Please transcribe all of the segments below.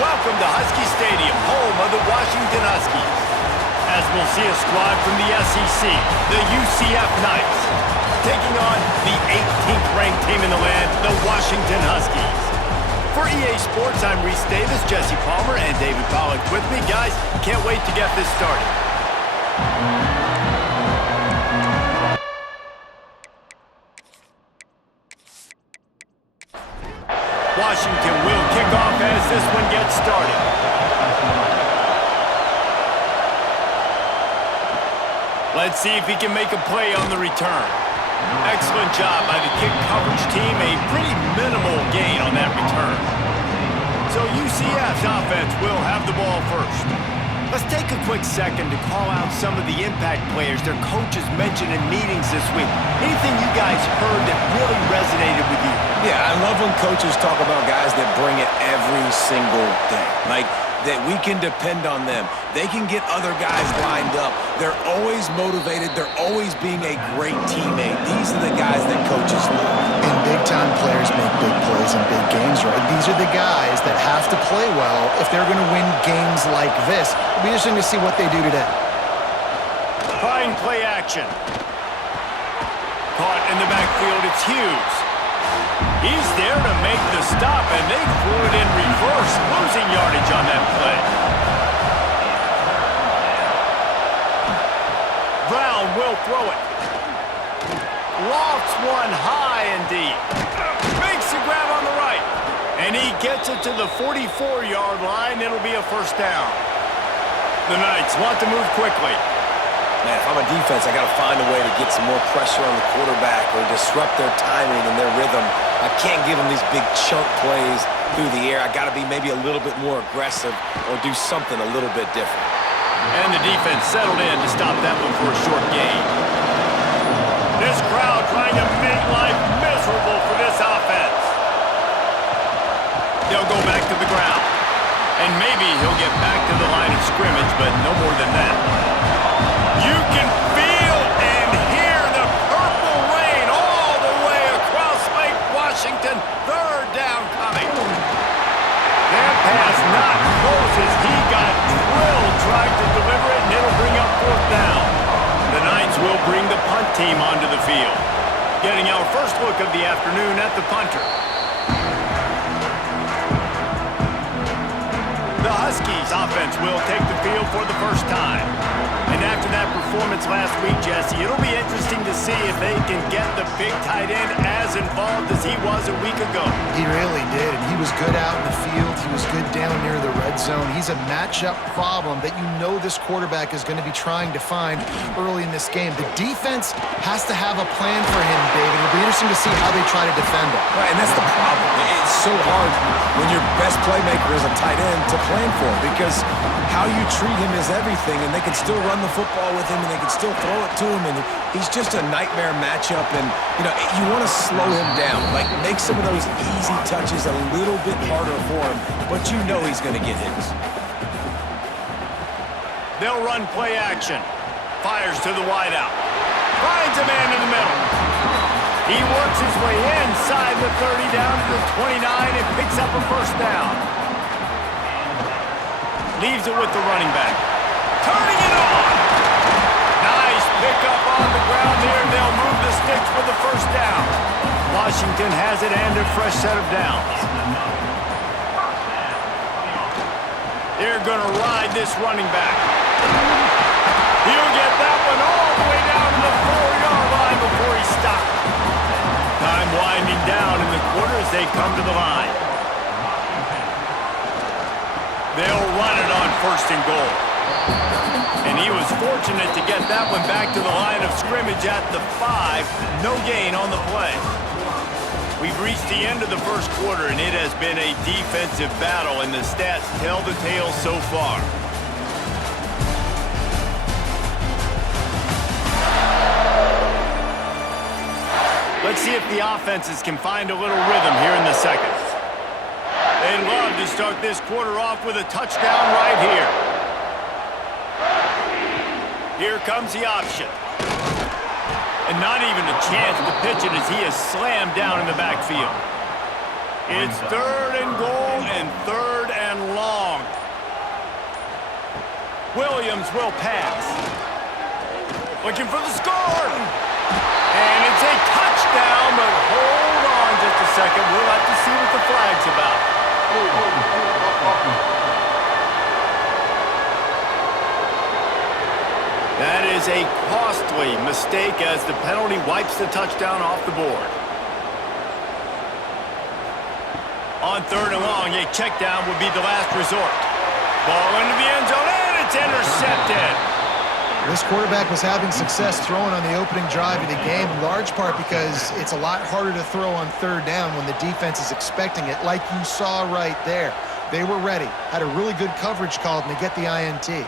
Welcome to Husky Stadium, home of the Washington Huskies. As we'll see a squad from the SEC, the UCF Knights, taking on the 18th ranked team in the land, the Washington Huskies. For EA Sports, I'm Reese Davis, Jesse Palmer, and David Pollack with me. Guys, can't wait to get this started. Washington will kick off as this one gets started. Let's see if he can make a play on the return. Excellent job by the kick coverage team. A pretty minimal gain on that return. So UCF's offense will have the ball first. Let's take a quick second to call out some of the impact players their coaches mentioned in meetings this week. Anything you guys heard that really resonated with you? Yeah, I love when coaches talk about guys that bring it every single day. Like, that we can depend on them. They can get other guys lined up. They're always motivated. They're always being a great teammate. These are the guys that coaches love. And big-time players make big plays in big games, right? These are the guys that have to play well if they're going to win games like this. It'll be interesting to see what they do today. Trying play action. Caught in the backfield, it's Hughes. He's there to make the stop, and they threw it in reverse, losing yardage on that play. Brown will throw it. Lofts one high and deep. Makes the grab on the right. And he gets it to the 44-yard line. It'll be a first down. The Knights want to move quickly. Man, if I'm a defense, I got to find a way to get some more pressure on the quarterback or disrupt their timing and their rhythm. I can't give them these big chunk plays through the air. I got to be maybe a little bit more aggressive or do something a little bit different. And the defense settled in to stop that one for a short gain. This crowd trying to make life miserable for this offense. They'll go back to the ground. And maybe he'll get back to the line of scrimmage, but no more than that. You can feel and hear the purple rain all the way across Lake Washington. Third down coming. That pass not close as he got drilled trying to deliver it, and it'll bring up fourth down. The Knights will bring the punt team onto the field. Getting our first look of the afternoon at the punter. The Huskies offense will take the field for the first time. And after that performance last week, Jesse, it'll be interesting to see if they can get the big tight end as involved as he was a week ago. He really did, and he was good out in the field. He was good down near the red zone. He's a matchup problem that you know this quarterback is going to be trying to find early in this game. The defense has to have a plan for him, David. It'll be interesting to see how they try to defend him. Right, and that's the problem. It's so hard when your best playmaker is a tight end to plan for him because how you treat him is everything, and they can still run the football with him, and they can still throw it to him, and he's just a nightmare matchup, and, you know, you want to slow him down, like make some of those easy touches a little bit harder for him, but you know he's going to get his. They'll run play action. Fires to the wideout. Finds a man in the middle. He works his way inside the 30 down to the 29 and picks up a first down. Leaves it with the running back. Turning it on. Nice pickup on the ground here. They'll move the sticks for the first down. Washington has it and a fresh set of downs. They're going to ride this running back. He'll get that one all the way down to the 4-yard line before he stopped. Time winding down in the quarter as they come to the line. They'll run it on first and goal. And he was fortunate to get that one back to the line of scrimmage at the 5. No gain on the play. We've reached the end of the first quarter, and it has been a defensive battle, and the stats tell the tale so far. Let's see if the offenses can find a little rhythm here in the second. They'd love to start this quarter off with a touchdown right here. Here comes the option. And not even a chance to pitch it as he is slammed down in the backfield. It's third and goal and third and long. Williams will pass. Looking for the score. And it's a touchdown, but hold on just a second. We'll have to see what the flag's about. That is a costly mistake as the penalty wipes the touchdown off the board. On 3rd and long, a check down would be the last resort. Ball into the end zone, and it's intercepted. This quarterback was having success throwing on the opening drive of the game, in large part because it's a lot harder to throw on 3rd down when the defense is expecting it, like you saw right there. They were ready, had a really good coverage called, and they get the INT.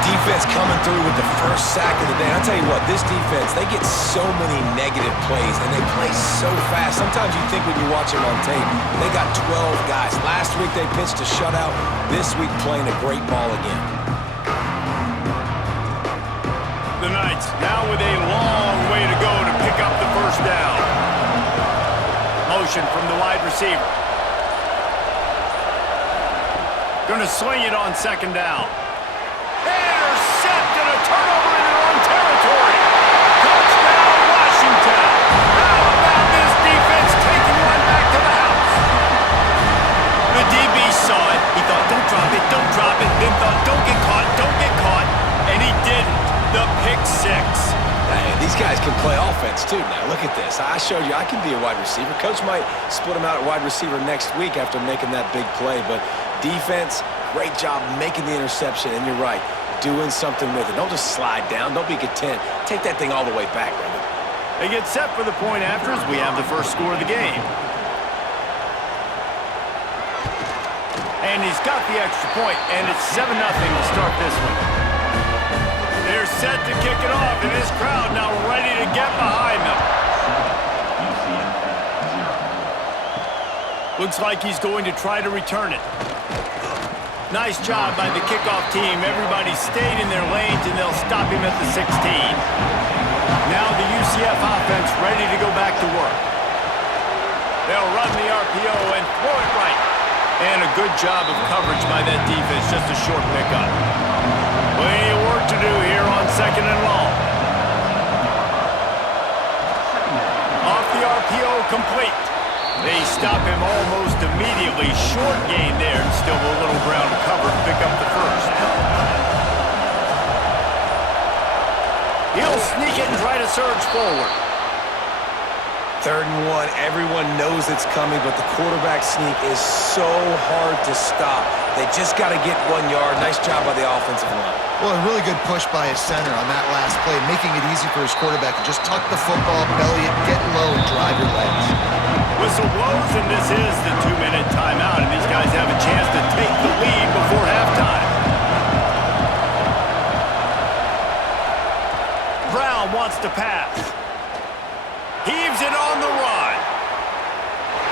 Defense coming through with the first sack of the day. I'll tell you what, this defense, they get so many negative plays, and they play so fast. Sometimes you think when you watch them on tape, they got 12 guys. Last week they pitched a shutout. This week playing a great ball again. The Knights now with a long way to go to pick up the first down. Motion from the wide receiver. Going to swing it on 2nd down. Intercepted, a turnover in their own territory. Touchdown, Washington. How about this defense taking one back to the house? The DB saw it. He thought, don't drop it. Then thought, don't get caught. And he didn't. The pick 6. Hey, these guys can play offense, too. Now, look at this. I showed you I can be a wide receiver. Coach might split him out at wide receiver next week after making that big play. But defense, great job making the interception. And you're right, doing something with it. Don't just slide down. Don't be content. Take that thing all the way back, brother. They get set for the point after as we have the first score of the game. And he's got the extra point, and it's 7-0 to start this one. They're set to kick it off, and this crowd now ready to get behind them. Looks like he's going to try to return it. Nice job by the kickoff team. Everybody stayed in their lanes, and they'll stop him at the 16. Now the UCF offense ready to go back to work. They'll run the RPO and throw it right. And a good job of coverage by that defense, just a short pickup. Plenty of work to do here on 2nd and long. Off the RPO, complete. They stop him almost immediately. Short gain there, and still a little ground to cover to pick up the first. He'll sneak it and try to surge forward. 3rd and 1, everyone knows it's coming, but the quarterback sneak is so hard to stop. They just got to get 1 yard. Nice job by the offensive line. Well, a really good push by his center on that last play, making it easy for his quarterback to just tuck the football, belly it, get low, and drive your legs. Whistle blows, and this is the 2-minute timeout, and these guys have a chance to take the lead before halftime. Brown wants to pass. Heaves it on the run.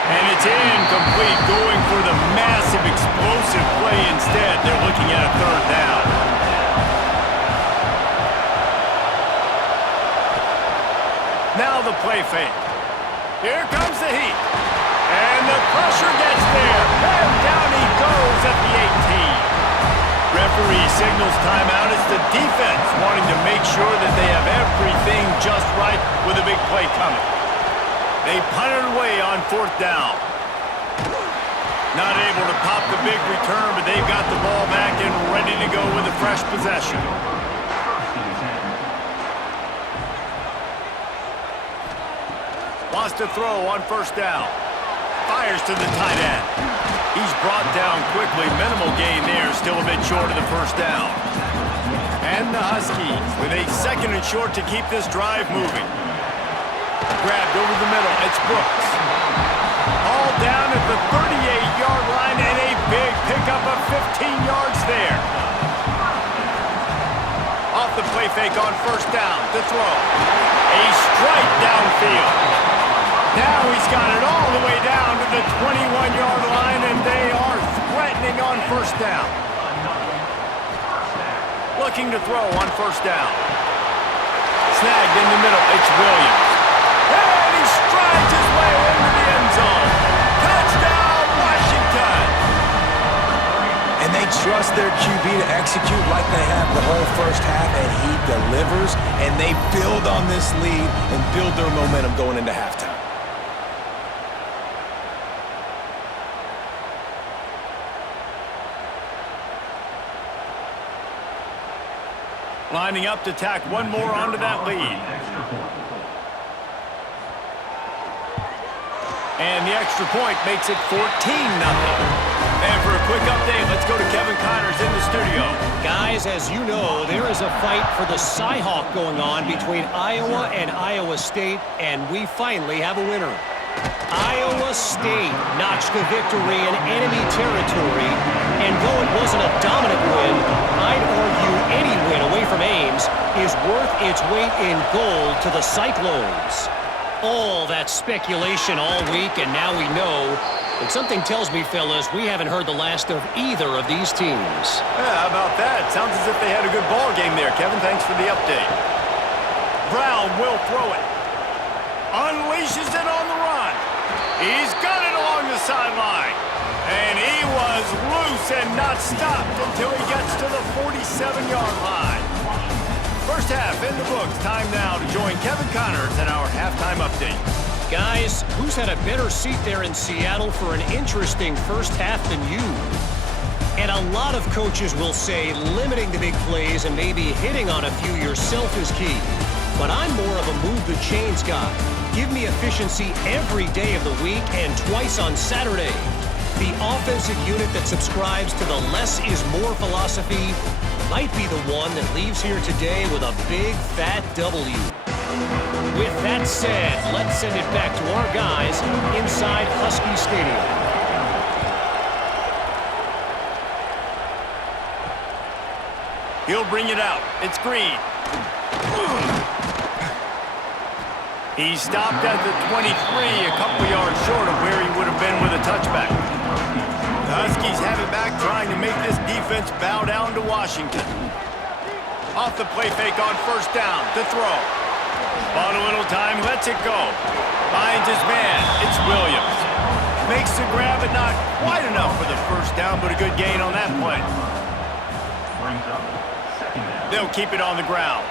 And it's incomplete, going for the massive explosive play instead. They're looking at a 3rd down. Now the play fake. Here comes the heat. And the pressure gets there. And down he goes at the 18. Referee signals timeout. It's the defense wanting to make sure that they have everything just right with a big play coming. They punt it away on 4th down. Not able to pop the big return, but they've got the ball back and ready to go with a fresh possession. Wants to throw on 1st down. Fires to the tight end. He's brought down quickly. Minimal gain there. Still a bit short of the 1st down. And the Huskies with a 2nd and short to keep this drive moving. Grabbed over the middle. It's Brooks. All down at the 38-yard line, and a big pickup of 15 yards there. Off the play fake on first down to throw. A strike downfield. Now he's got it all the way down to the 21-yard line, and they are threatening on first down. Looking to throw on first down. Snagged in the middle. It's Williams. And he strides his way into the end zone. Touchdown, Washington! And they trust their QB to execute like they have the whole first half, and he delivers, and they build on this lead and build their momentum going into halftime. Lining up to tack one more onto that lead. And the extra point makes it 14-0. And for a quick update, let's go to Kevin Connors in the studio. Guys, as you know, there is a fight for the Cyhawk going on between Iowa and Iowa State, and we finally have a winner. Iowa State notched the victory in enemy territory, and though it wasn't a dominant win, I'd argue any win away from Ames is worth its weight in gold to the Cyclones. All that speculation all week, and now we know. But something tells me, fellas, we haven't heard the last of either of these teams. Yeah, how about that? Sounds as if they had a good ball game there, Kevin. Thanks for the update. Brown will throw it. Unleashes it on the run. He's got it along the sideline. And he was loose and not stopped until he gets to the 47-yard line. First half in the books. Time now to join Kevin Connors in our halftime update. Guys, who's had a better seat there in Seattle for an interesting first half than you? And a lot of coaches will say limiting the big plays and maybe hitting on a few yourself is key. But I'm more of a move the chains guy. Give me efficiency every day of the week and twice on Saturday. The offensive unit that subscribes to the less is more philosophy might be the one that leaves here today with a big fat W. With that said, let's send it back to our guys inside Husky Stadium. He'll bring it out. It's Green. He stopped at the 23, a couple yards short of where he would have been with a touchback. The Huskies have it back, trying to make this defense bow down to Washington. Off the play fake on first down to throw. Bought a little time, lets it go. Finds his man. It's Williams. Makes the grab, but not quite enough for the first down, but a good gain on that play. They'll keep it on the ground.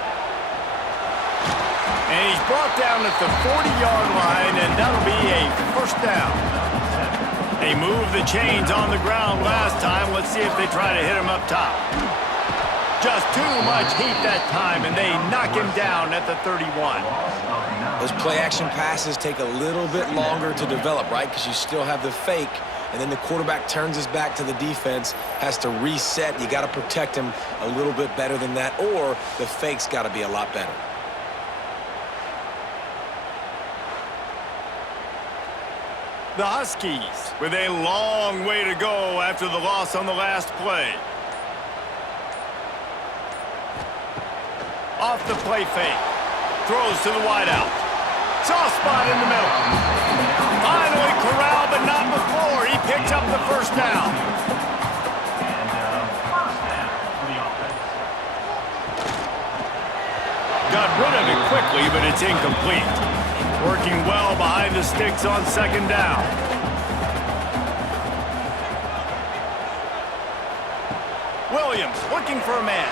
And he's brought down at the 40-yard line, and that'll be a first down. They moved the chains on the ground last time. Let's see if they try to hit him up top. Just too much heat that time, and they knock him down at the 31. Those play-action passes take a little bit longer to develop, right? Because you still have the fake, and then the quarterback turns his back to the defense, has to reset. You got to protect him a little bit better than that, or the fake's got to be a lot better. The Huskies with a long way to go after the loss on the last play. Off the play fake. Throws to the wideout. Soft spot in the middle. Finally corralled, but not before. He picks up the first down. Got rid of it quickly, but it's incomplete. Working well behind the sticks on second down. Williams looking for a man.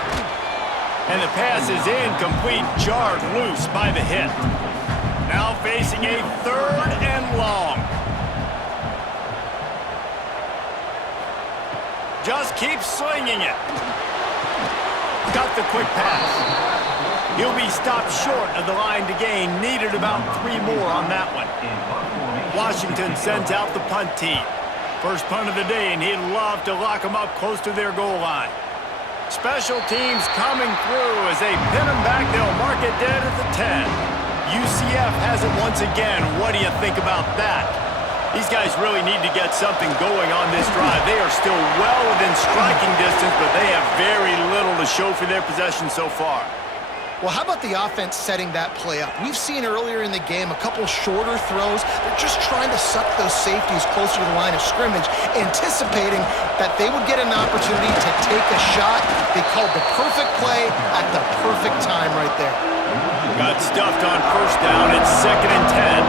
And the pass is incomplete, jarred loose by the hit. Now facing a third and long. Just keeps slinging it. Got the quick pass. He'll be stopped short of the line to gain. Needed about 3 more on that one. Washington sends out the punt team. First punt of the day, and he'd love to lock them up close to their goal line. Special teams coming through as they pin them back. They'll mark it dead at the 10. UCF has it once again. What do you think about that? These guys really need to get something going on this drive. They are still well within striking distance, but they have very little to show for their possession so far. Well, how about the offense setting that play up? We've seen earlier in the game a couple shorter throws. They're just trying to suck those safeties closer to the line of scrimmage, anticipating that they would get an opportunity to take a shot. They called the perfect play at the perfect time right there. Got stuffed on first down. It's 2nd and 10.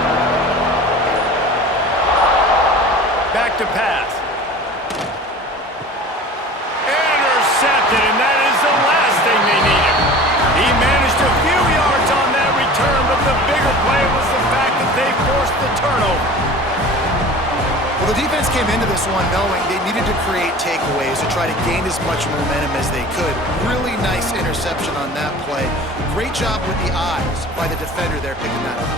Back to pass. Intercepted, and that is the last thing they needed. He managed a few yards on that return, but the bigger play was the fact that they forced the turnover. Well, the defense came into this one knowing they needed to create takeaways to try to gain as much momentum as they could. Really nice interception on that play. Great job with the eyes by the defender there picking that up.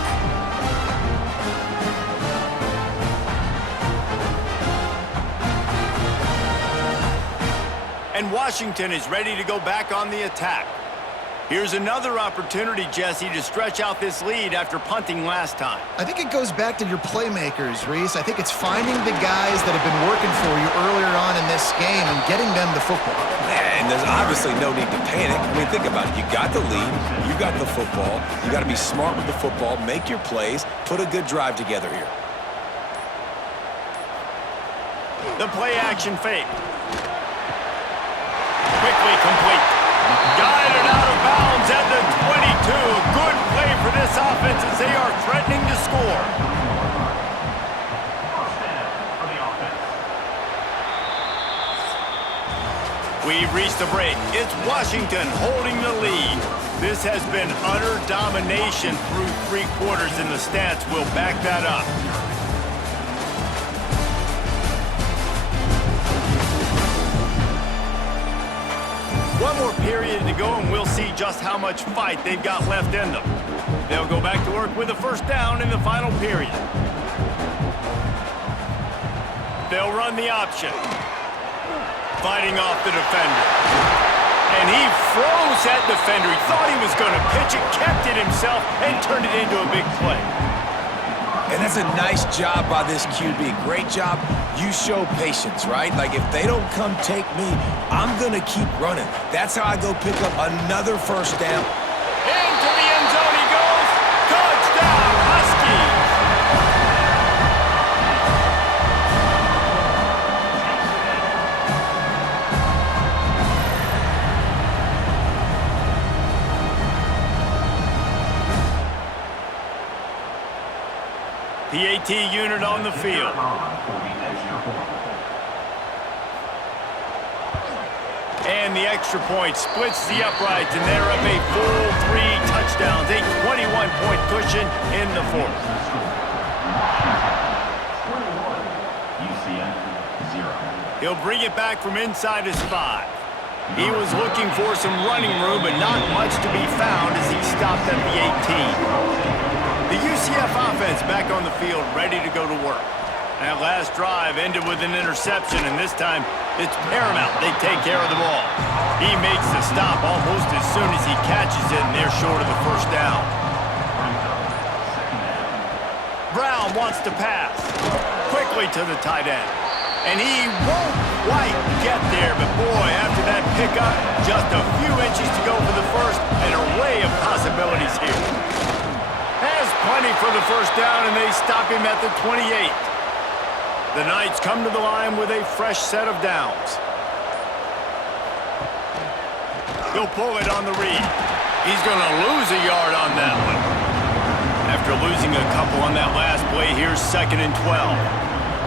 And Washington is ready to go back on the attack. Here's another opportunity, Jesse, to stretch out this lead after punting last time. I think it goes back to your playmakers, Reese. I think it's finding the guys that have been working for you earlier on in this game and getting them the football. And there's obviously no need to panic. I mean, think about it. You got the lead. You got the football. You got to be smart with the football, make your plays, put a good drive together here. The play action fake. Quickly complete. Guided out of bounds at the 22. Good play for this offense as they are threatening to score. We've reached the break. It's Washington holding the lead. This has been utter domination through 3 quarters, and the stats will back that up. One more period to go, and we'll see just how much fight they've got left in them. They'll go back to work with a first down in the final period. They'll run the option. Fighting off the defender. And he froze that defender. He thought he was going to pitch it, kept it himself, and turned it into a big play. And that's a nice job by this QB. Great job. You show patience, right? Like, if they don't come take me, I'm going to keep running. That's how I go pick up another first down. Into the end zone he goes. Touchdown, Huskies. PAT unit on the field. And the extra point splits the uprights, and they're up a full 3 touchdowns, a 21-point cushion in the 4th. UCF 0. He'll bring it back from inside his 5. He was looking for some running room, but not much to be found as he stopped at the 18. The UCF offense back on the field, ready to go to work. That last drive ended with an interception, and this time it's paramount they take care of the ball. He makes the stop almost as soon as he catches it, and they're short of the first down. Brown wants to pass. Quickly to the tight end. And he won't quite get there, but boy, after that pickup, just a few inches to go for the first, an array of possibilities here. Has plenty for the first down, and they stop him at the 28. The Knights come to the line with a fresh set of downs. He'll pull it on the read. He's going to lose a yard on that one. After losing a couple on that last play, here's 2nd and 12.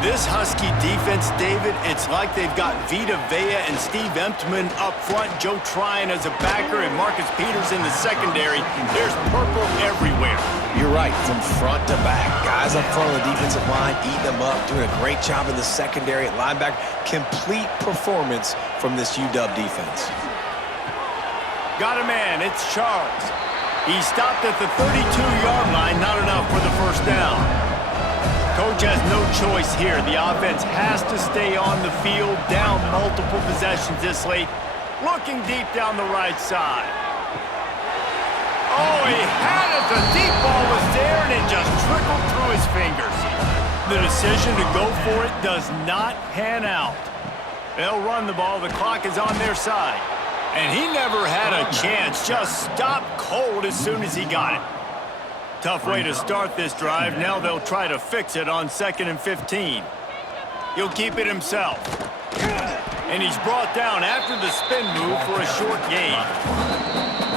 This Husky defense, David, it's like they've got Vita Vea and Steve Emptman up front, Joe Tryon as a backer, and Marcus Peters in the secondary. There's purple everywhere. You're right, from front to back. Guys up front of the defensive line, eating them up, doing a great job in the secondary at linebacker. Complete performance from this UW defense. Got a man, it's Charles. He stopped at the 32-yard line, not enough for the first down. Coach has no choice here. The offense has to stay on the field, down multiple possessions this late. Looking deep down the right side. Oh, he had it. The deep ball was there, and it just trickled through his fingers. The decision to go for it does not pan out. They'll run the ball. The clock is on their side. And he never had a chance. Just stopped cold as soon as he got it. Tough way to start this drive. Now they'll try to fix it on 2nd and 15. He'll keep it himself. And he's brought down after the spin move for a short gain.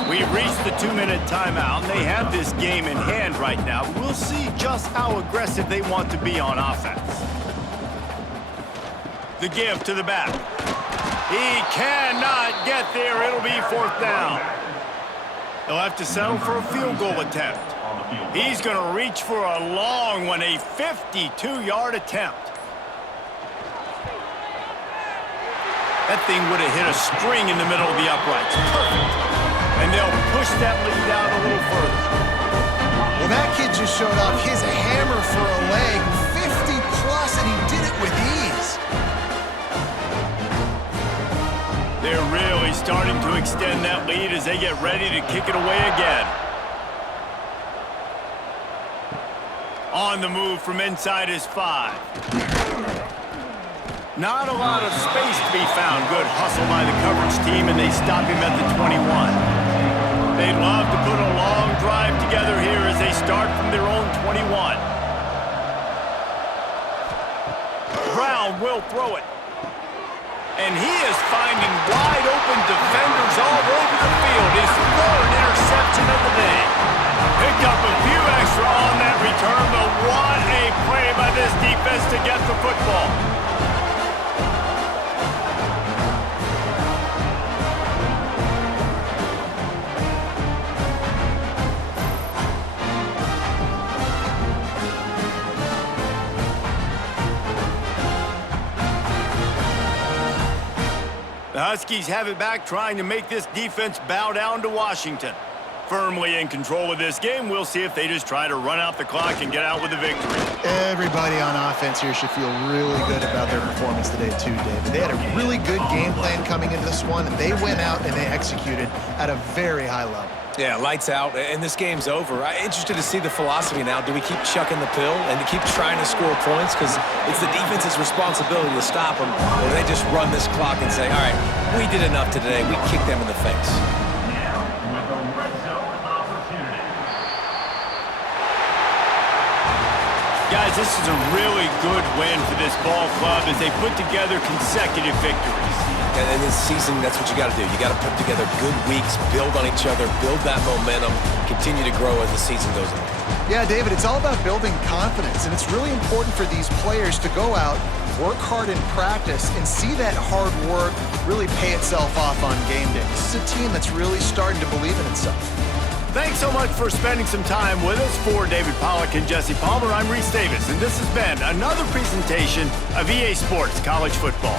We've reached the 2-minute timeout, and they have this game in hand right now. We'll see just how aggressive they want to be on offense. The give to the back. He cannot get there. It'll be 4th down. He'll have to settle for a field goal attempt. He's going to reach for a long one, a 52-yard attempt. That thing would have hit a string in the middle of the uprights. Perfect. And they'll push that lead out a little further. Well, that kid just showed off his hammer for a leg, 50-plus, and he did it with ease. They're really starting to extend that lead as they get ready to kick it away again. On the move from inside his 5. Not a lot of space to be found. Good hustle by the coverage team, and they stop him at the 21. They'd love to put a long drive together here as they start from their own 21. Brown will throw it. And he is finding wide-open defenders all over the field. His 3rd interception of the day. Picked up a few extra on that return, but what a play by this defense to get the football. The Huskies have it back, trying to make this defense bow down to Washington. Firmly in control of this game. We'll see if they just try to run out the clock and get out with a victory. Everybody on offense here should feel really good about their performance today too, David. They had a really good game plan coming into this one, and they went out and they executed at a very high level. Yeah, lights out, and this game's over. I'm interested to see the philosophy now. Do we keep chucking the pill and to keep trying to score points? Because it's the defense's responsibility to stop them. Or they just run this clock and say, all right, we did enough today. We kicked them in the face. Now with a red zone opportunity. Guys, this is a really good win for this ball club as they put together consecutive victories. And in this season, that's what you got to do. You got to put together good weeks, build on each other, build that momentum, continue to grow as the season goes on. Yeah, David, it's all about building confidence, and it's really important for these players to go out, work hard in practice, and see that hard work really pay itself off on game day. This is a team that's really starting to believe in itself. Thanks so much for spending some time with us. For David Pollack and Jesse Palmer, I'm Reese Davis, and this has been another presentation of EA Sports College Football.